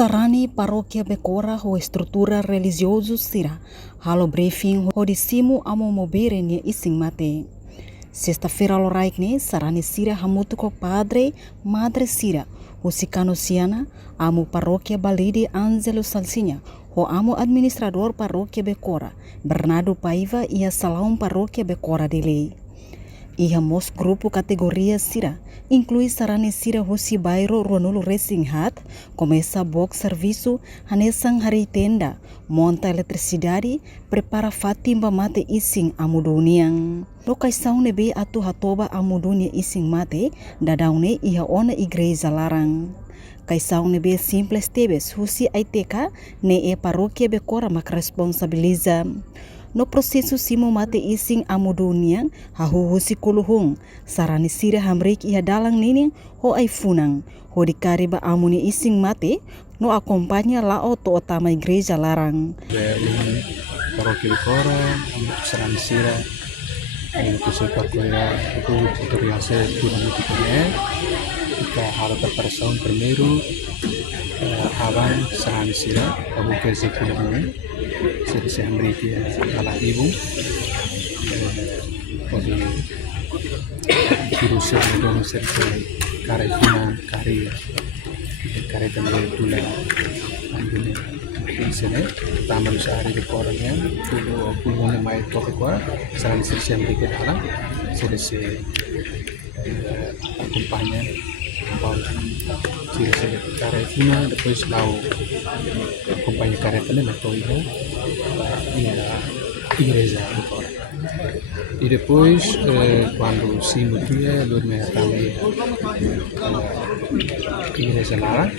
Sarani Paróquia Becora ho estrutura religioso sira. Halo briefing ho disimu amo mobere ni ising mate. Sexta-feira loraikne sarani sira hamutu ko padre, madre sira. Ho sikano siana amo Paróquia Balide Angelo Salsinha. Ho amo administrador Paróquia Becora, Bernardo Paiva ia salão Paróquia Becora de lei. Ia mos grupo categoria sira, inclui sarani sira hosi bairro Ronolo Racing Hat, começa box serviço, hanesang hari tenda, monta eletricidade, prepara fatimba mate ising amuduniang. No kaisau nebe atu hatoba amudunia ising mate, dadaune ia ona igreja larang. Kaisau nebe simples tebes husi aiteka ne e Paróquia Becora mak responsabiliza. No proseso simo mate ising amudunia hahu husi kuluhung sarani sira hamrik ia dalang nining ho ai funang ho dikariba amuni ising mate no akompanya lao to utama igreja larang. Paróquia Becora sarani sira que se partilha o tutorial se durante o dia kita harus preparação primeiro awan sarani sira abu que se kuluhung se hamriki ala ibu pode virus yang dong serta kare fina kare também dula andune insene taman sehari di korangnya puluh mai kopi kuah saran sirsi hamriki ala se acompanha se kare fina depois lau acompanha kare também na toiga igreja Becora. E depois, quando se mutua, dorme também igreja Lara.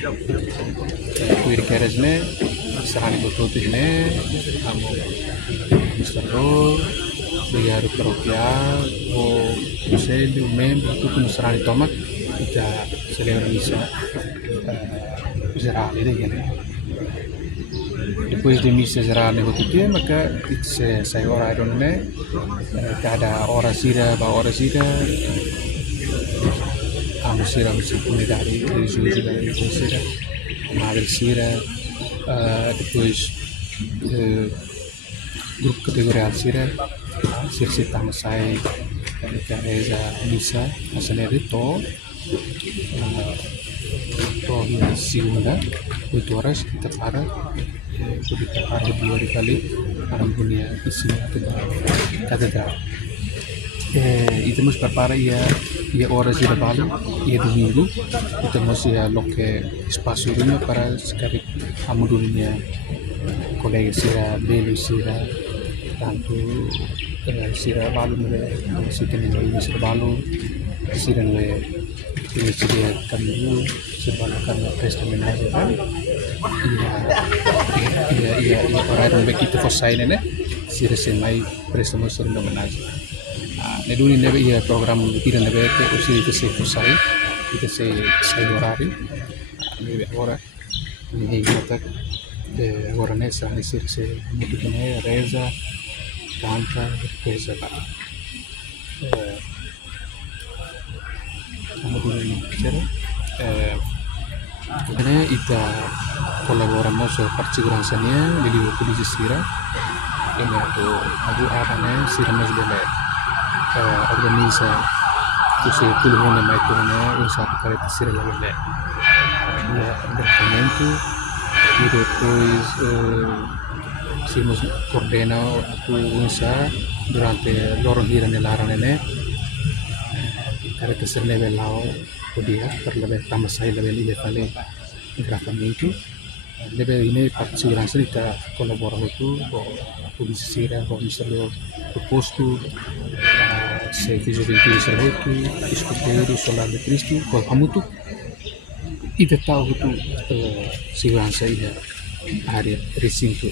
Cuir keres ne, sarani bototis ne, amo administrador, brigado paroquial, o conselho, membro, tudo no sarani tomat, kita celebra missa geral, Depois de missa geral ne hotu dia maka se sai ora idon ne kada ora sira ba ora sira amo sira misi comunidade religiosa da sira madre sira depois grupo categorial sira sirsi tamasai ka reza missa asanere to segunda 8 horas kita para kita para 2 kali arambunia isi katedral estamos prepara ia horas de trabalho ia domingo estamos ia loke espaço rumah para sekali amudunia kolega sira belu sira tanto sira balu mere sitin ini sira balu sira ne ini sira kami sira karena testament aja iya orang yang begitu fosain ne sira semai prestamo sira menaj ne duni nebe iya program tidak nebe ke usi itu se fosai itu se sailorari nebe agora ini kita agora nessa sira se muito bem reza canta reza para kemudian cara Karena kita colaboramos participazione nelle polizia sira e abu abane sira mas dele organiza se pulmone mai tone un sapo kare sira la dele ya documento e depois simos coordena aku unsa durante loro gira nell'ara nene kare sira level lao podia terlebih tambah saya lebih lihat kali gerakan itu lebih ini partisipan kita kolaborasi itu polisi sira misalnya posto se fizer itu servoto escuteiro solar de Cristo kamu tuh itu tahu itu segurança ini area recinto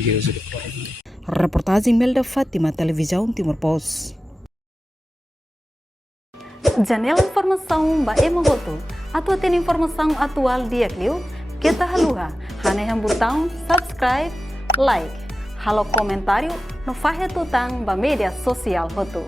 igreja de Becora. Reportagem Melda Fátima, Televisão Timor Post. Janela informação ba emogoto. Atua tem informação atual dia kliu. Kita haluha. Hane botão subscribe, like. Halo comentário no fahe tutang ba media sosial hotu.